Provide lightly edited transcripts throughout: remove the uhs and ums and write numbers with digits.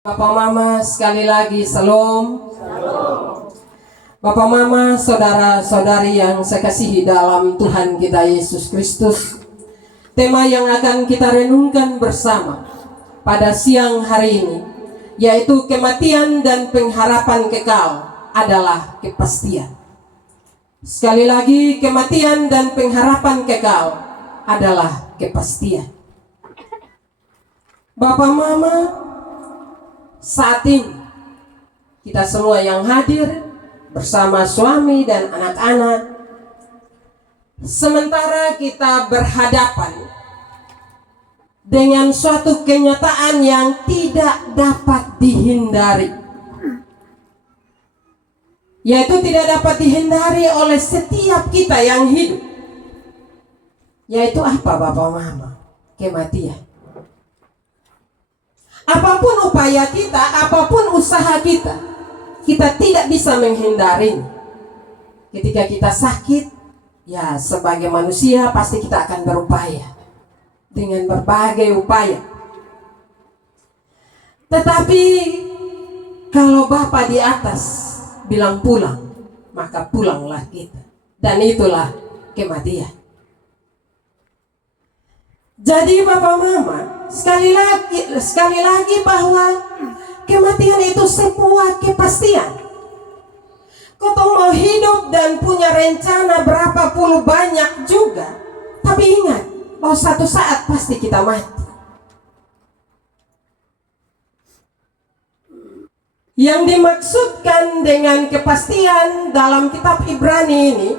Bapak Mama sekali lagi Salam. Bapak Mama, saudara-saudari yang saya kasihi dalam Tuhan kita Yesus Kristus, tema yang akan kita renungkan bersama pada siang hari ini yaitu kematian dan pengharapan kekal adalah kepastian. Sekali lagi, kematian dan pengharapan kekal adalah kepastian. Bapak Mama, saat ini kita semua yang hadir bersama suami dan anak-anak, sementara kita berhadapan dengan suatu kenyataan yang tidak dapat dihindari, yaitu tidak dapat dihindari oleh setiap kita yang hidup, yaitu apa Bapak Mama? Kematian. Apapun upaya kita, apapun usaha kita, kita tidak bisa menghindarinya. Ketika kita sakit, ya sebagai manusia pasti kita akan berupaya dengan berbagai upaya. Tetapi kalau Bapa di atas bilang pulang, maka pulanglah kita. Dan itulah kematian. Jadi Bapak Mama, sekali lagi bahwa kematian itu sebuah kepastian. Kau mau hidup dan punya rencana berapa puluh banyak juga, tapi ingat bahwa satu saat pasti kita mati. Yang dimaksudkan dengan kepastian dalam kitab Ibrani ini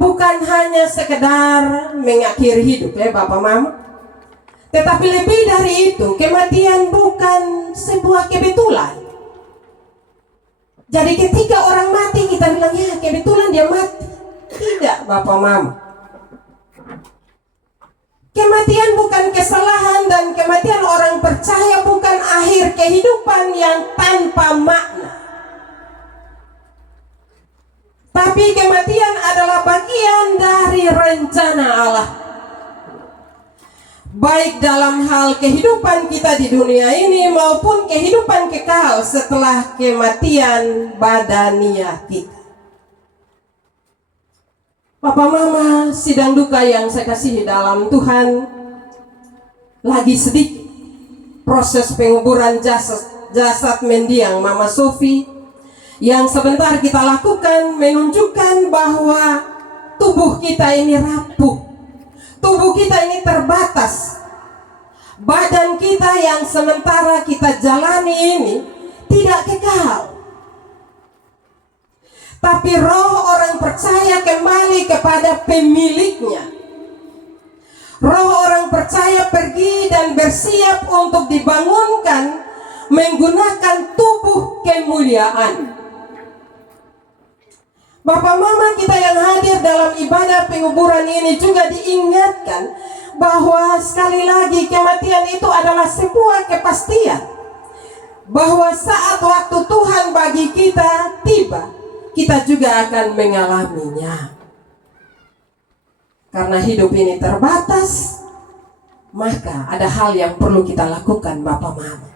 bukan hanya sekedar mengakhiri hidup ya Bapak Mama, tetapi lebih dari itu, kematian bukan sebuah kebetulan. Jadi ketika orang mati kita bilang ya kebetulan dia mati. Tidak Bapak Mama. Kematian bukan kesalahan, dan kematian orang percaya bukan akhir kehidupan yang tanpa makna. Tapi kematian adalah bagian dari rencana Allah, baik dalam hal kehidupan kita di dunia ini maupun kehidupan kekal setelah kematian badania kita. Bapak Mama, sidang duka yang saya kasihi dalam Tuhan, lagi sedikit proses penguburan jasad mendiang Mama Sofi yang sebentar kita lakukan menunjukkan bahwa tubuh kita ini rapuh. Tubuh kita ini terbatas. Badan kita yang sementara kita jalani ini tidak kekal. Tapi roh orang percaya kembali kepada pemiliknya. Roh orang percaya pergi dan bersiap untuk dibangunkan menggunakan tubuh kemuliaan. Bapak Mama kita yang hadir dalam ibadah penguburan ini juga diingatkan bahwa sekali lagi kematian itu adalah sebuah kepastian, bahwa saat waktu Tuhan bagi kita tiba, kita juga akan mengalaminya. Karena hidup ini terbatas, maka ada hal yang perlu kita lakukan Bapak Mama.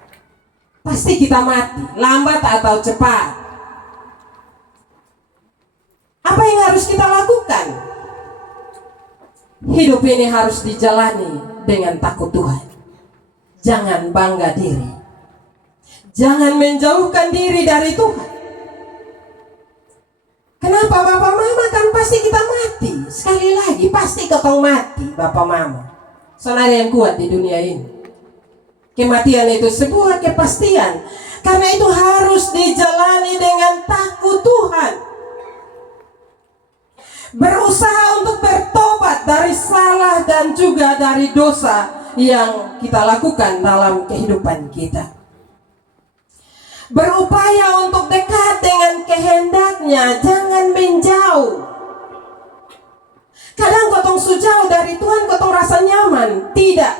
Pasti kita mati, lambat atau cepat. Apa yang harus kita lakukan? Hidup ini harus dijalani dengan takut Tuhan. Jangan bangga diri. Jangan menjauhkan diri dari Tuhan. Kenapa Bapak Mama? Kan pasti kita mati. Sekali lagi pasti kau mati Bapak Mama. Saudara yang kuat di dunia ini. Kematian itu sebuah kepastian. Karena itu harus dijalani dengan takut Tuhan. Berusaha untuk bertobat dari salah dan juga dari dosa yang kita lakukan dalam kehidupan kita. Berupaya untuk dekat dengan kehendaknya, jangan menjauh. Kadang kotong sujauh dari Tuhan, kotong rasa nyaman. Tidak.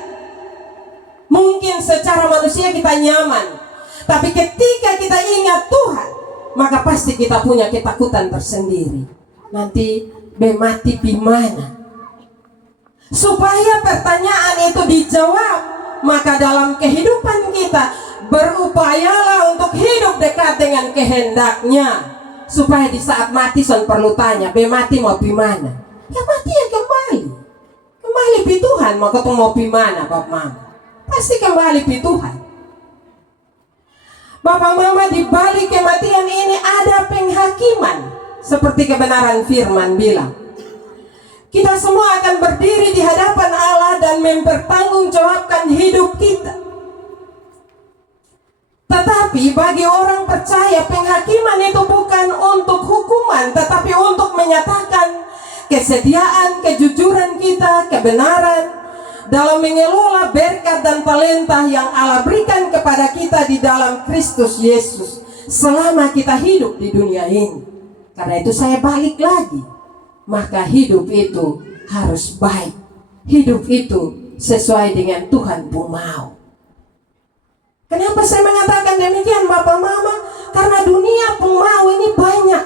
Mungkin secara manusia kita nyaman, tapi ketika kita ingat Tuhan, maka pasti kita punya ketakutan tersendiri. Nanti mati di mana? Supaya pertanyaan itu dijawab, maka dalam kehidupan kita berupayalah untuk hidup dekat dengan kehendaknya, supaya di saat mati son perlu tanya, be mati mau pi mana? Ya mati ya kembali pi Tuhan. Mau ketemu mau pi mana Bapak Mama? Pasti kembali pi Tuhan. Bapak Mama, di balik kematian ini ada penghakiman, seperti kebenaran firman bilang. Kita semua akan berdiri di hadapan Allah dan mempertanggungjawabkan hidup kita. Tetapi bagi orang percaya, penghakiman itu bukan untuk hukuman, tetapi untuk menyatakan kesetiaan, kejujuran kita, kebenaran dalam mengelola berkat dan talenta yang Allah berikan kepada kita di dalam Kristus Yesus selama kita hidup di dunia ini. Karena itu saya balik lagi, maka hidup itu harus baik, hidup itu sesuai dengan Tuhan pun mau. Kenapa saya mengatakan demikian Bapak Mama? Karena dunia pun mau ini banyak,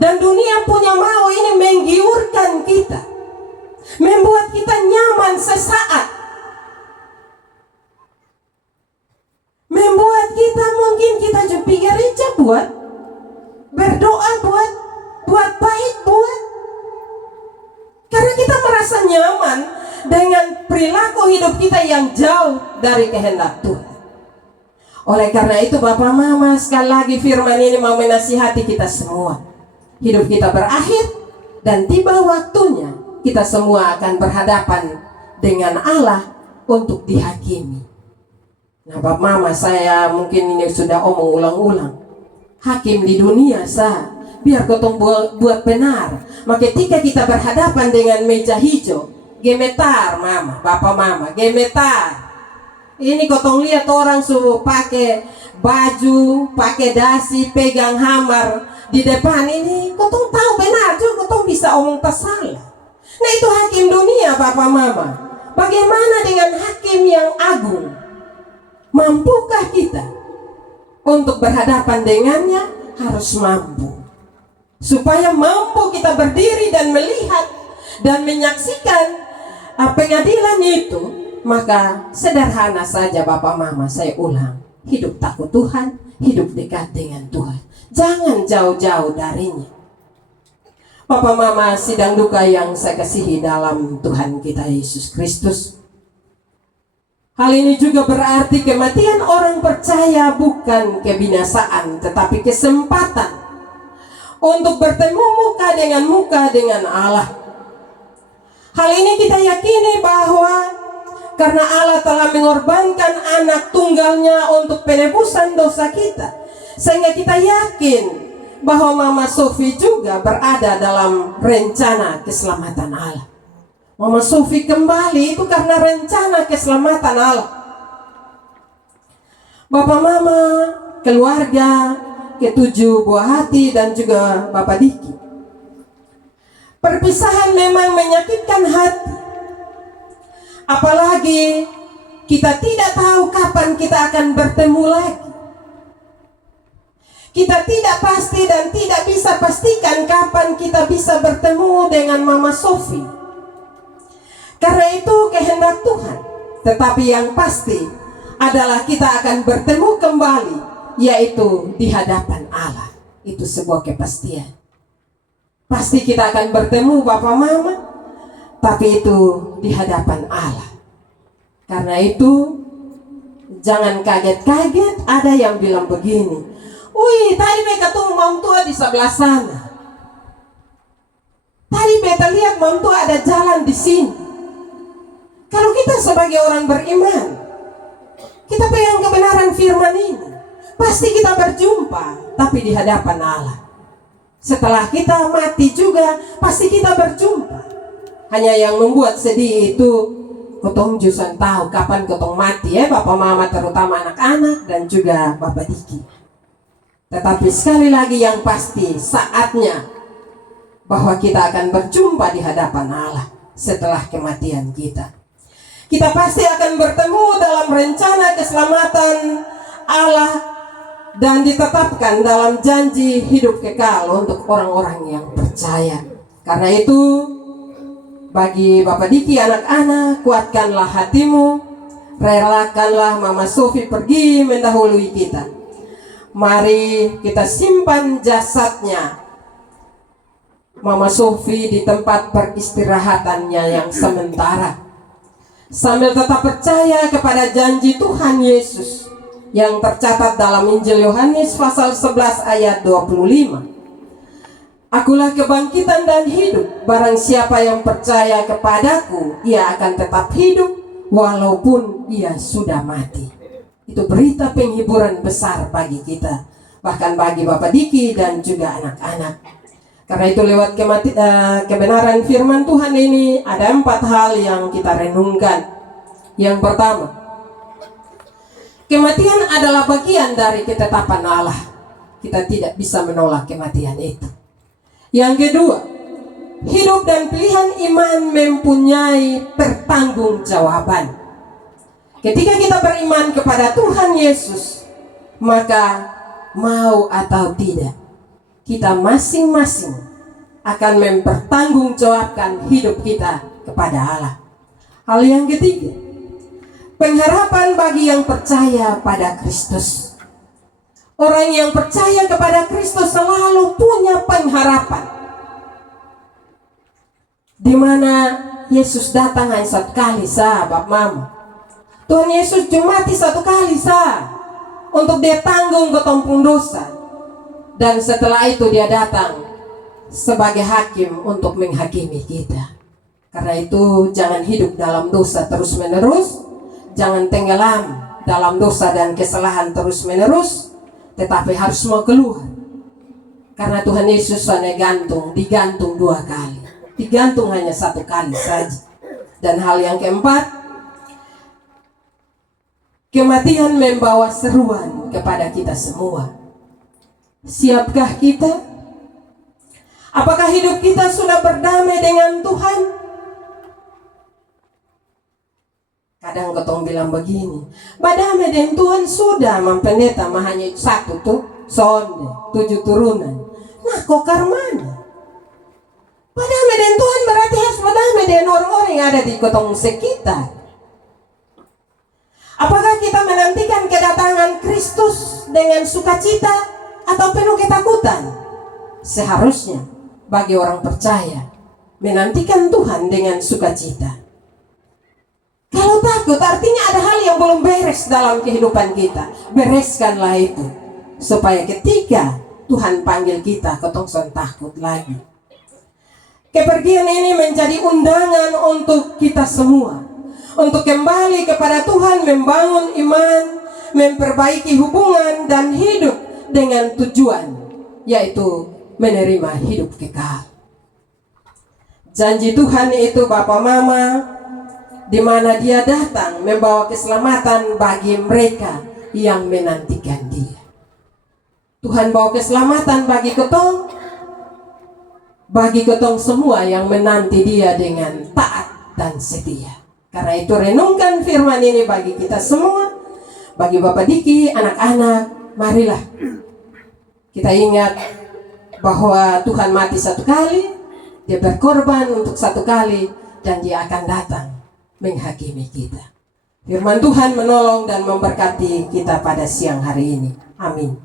dan dunia punya mau ini menggiurkan kita, membuat kita nyaman sesaat, membuat kita mungkin kita jumpa gereja buat berdoa, buat baik, karena kita merasa nyaman dengan perilaku hidup kita yang jauh dari kehendak Tuhan. Oleh karena itu Bapak Mama, sekali lagi firman ini mau menasihati kita semua. Hidup kita berakhir dan tiba waktunya kita semua akan berhadapan dengan Allah untuk dihakimi. Nah Bapak Mama, saya mungkin ini sudah omong ulang-ulang. Hakim di dunia biar kotong buat benar. Maka ketika kita berhadapan dengan meja hijau, gemetar Mama, Bapak Mama, gemetar. Ini kotong lihat orang suruh pakai baju, pakai dasi, pegang hammer di depan ini, kotong tahu benar juga, kotong bisa omong tersalah. Nah itu hakim dunia Bapak Mama. Bagaimana dengan hakim yang agung? Mampukah kita untuk berhadapan dengannya? Harus mampu. Supaya mampu kita berdiri dan melihat dan menyaksikan pengadilan itu, maka sederhana saja Bapak Mama, saya ulang, hidup takut Tuhan, hidup dekat dengan Tuhan, jangan jauh-jauh darinya. Bapak Mama, sidang duka yang saya kasihi dalam Tuhan kita Yesus Kristus, hal ini juga berarti kematian orang percaya bukan kebinasaan, tetapi kesempatan untuk bertemu muka dengan Allah. Hal ini kita yakini bahwa karena Allah telah mengorbankan anak tunggalnya untuk penebusan dosa kita, sehingga kita yakin bahwa Mama Sofi juga berada dalam rencana keselamatan Allah. Mama Sofi kembali itu karena rencana keselamatan Allah. Bapak Mama, keluarga, ketujuh buah hati, dan juga Bapak Diki, perpisahan memang menyakitkan hati. Apalagi kita tidak tahu kapan kita akan bertemu lagi. Kita tidak pasti dan tidak bisa pastikan kapan kita bisa bertemu dengan Mama Sofi. Karena itu kehendak Tuhan. Tetapi yang pasti adalah kita akan bertemu kembali, yaitu di hadapan Allah. Itu sebuah kepastian. Pasti kita akan bertemu Bapak Mama, tapi itu di hadapan Allah. Karena itu jangan kaget-kaget ada yang bilang begini, wih tadi mereka tuh mam tua di sebelah sana, tadi beta lihat mam tua ada jalan di sini. Kalau kita sebagai orang beriman, kita pegang kebenaran firman ini, pasti kita berjumpa, tapi di hadapan Allah. Setelah kita mati juga pasti kita berjumpa. Hanya yang membuat sedih itu kotong jusan tahu kapan kotong mati ya Bapak Mama, terutama anak-anak dan juga Bapak Diki. Tetapi sekali lagi yang pasti saatnya bahwa kita akan berjumpa di hadapan Allah setelah kematian kita. Kita pasti akan bertemu dalam rencana keselamatan Allah dan ditetapkan dalam janji hidup kekal untuk orang-orang yang percaya. Karena itu bagi Bapak Diki, anak-anak, kuatkanlah hatimu, Relakanlah Mama Sofi pergi mendahului kita. Mari kita simpan jasadnya Mama Sofi di tempat peristirahatannya yang sementara, sambil tetap percaya kepada janji Tuhan Yesus yang tercatat dalam Injil Yohanes pasal 11 ayat 25. Akulah kebangkitan dan hidup, barang siapa yang percaya kepadaku, ia akan tetap hidup walaupun ia sudah mati. Itu berita penghiburan besar bagi kita, bahkan bagi Bapak Diki dan juga anak-anak. Karena itu lewat kebenaran firman Tuhan ini ada 4 hal yang kita renungkan. Yang pertama, kematian adalah bagian dari ketetapan Allah. Kita tidak bisa menolak kematian itu. Yang kedua, hidup dan pilihan iman mempunyai pertanggungjawaban. Ketika kita beriman kepada Tuhan Yesus, maka mau atau tidak, kita masing-masing akan mempertanggungjawabkan hidup kita kepada Allah. Hal yang ketiga, pengharapan bagi yang percaya pada Kristus. Orang yang percaya kepada Kristus selalu punya pengharapan, di mana Yesus datang hanya satu kali, sahabat mama. Tuhan Yesus cuma mati satu kali untuk dia tanggung ketumpung dosa, dan setelah itu dia datang sebagai hakim untuk menghakimi kita. Karena itu jangan hidup dalam dosa terus menerus, jangan tenggelam dalam dosa dan kesalahan terus menerus, tetapi harus mau keluar. Karena Tuhan Yesus hanya digantung 2 kali, digantung hanya 1 kali saja. Dan hal yang keempat, kematian membawa seruan kepada kita semua. Siapkah kita? Apakah hidup kita sudah berdamai dengan Tuhan? Kadang ketong bilang begini, berdamai dengan Tuhan sudah, Pendeta mah hanya 1 tuh, sonde, 7 turunan. Nah, kok karmana? Berdamai dengan Tuhan berarti harus berdamai dengan orang-orang yang ada di ketong sekitar. Apakah kita menantikan kedatangan Kristus dengan sukacita atau penuh ketakutan? Seharusnya bagi orang percaya menantikan Tuhan dengan sukacita. Kalau takut artinya ada hal yang belum beres dalam kehidupan kita. Bereskanlah itu, supaya ketika Tuhan panggil kita, ketong takut lagi. Kepergian ini menjadi undangan untuk kita semua, untuk kembali kepada Tuhan, membangun iman, memperbaiki hubungan, dan hidup dengan tujuan, yaitu menerima hidup kekal. Janji Tuhan itu Bapak Mama, di mana Dia datang membawa keselamatan bagi mereka yang menantikan Dia. Tuhan bawa keselamatan bagi ketong semua yang menanti Dia dengan taat dan setia. Karena itu renungkan firman ini bagi kita semua, bagi Bapak Diki, anak-anak, marilah kita ingat bahwa Tuhan mati 1 kali, Dia berkorban untuk 1 kali, dan Dia akan datang menghakimi kita. Firman Tuhan menolong dan memberkati kita pada siang hari ini. Amin.